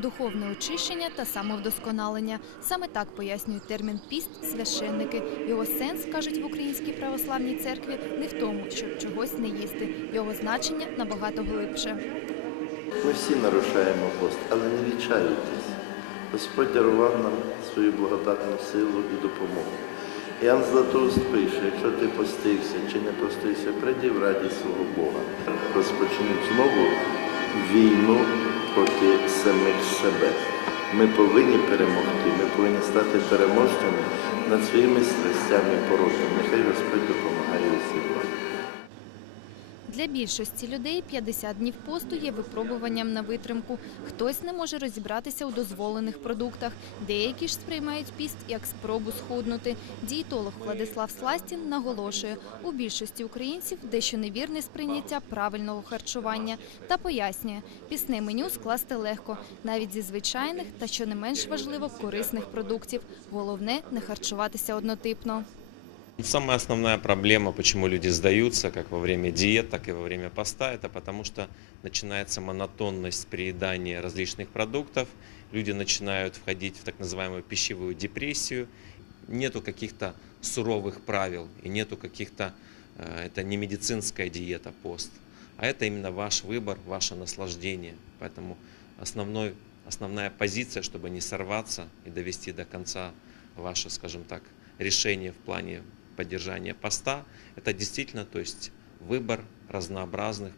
духовне очищення та самовдосконалення. Саме так пояснюють термін піст священники. Його сенс, кажуть в Українській православній церкві, не в тому, щоб чогось не їсти. Його значення набагато глибше. Ми всі нарушаємо пост, але не відчаюйтесь. Господь дарував нам свою благодатну силу і допомогу. Іоанн Златоуст пише, якщо ти постився чи не постився, прийди в раді свого Бога. Розпочнуть знову війну проти самих себе. Ми повинні перемогти, ми повинні стати переможцями над своїми страстями і пороками. Нехай Господь. Для більшості людей 50 днів посту є випробуванням на витримку. Хтось не може розібратися у дозволених продуктах. Деякі ж сприймають піст як спробу схуднути. Дієтолог Владислав Сластін наголошує, у більшості українців дещо невірне сприйняття правильного харчування та пояснює, пісне меню скласти легко, навіть зі звичайних та, що не менш важливо, корисних продуктів. Головне не харчуватися однотипно. Самая основная проблема, почему люди сдаются, как во время диет, так и во время поста, это потому что начинается монотонность приедания различных продуктов, люди начинают входить в так называемую пищевую депрессию, нету каких-то суровых правил и нету каких-то, э, это не медицинская диета пост, а это именно ваш выбор, ваше наслаждение. Поэтому основной, основная позиция, чтобы не сорваться и довести до конца ваше, скажем так, решение в плане поддержания поста, это действительно, то есть выбор разнообразных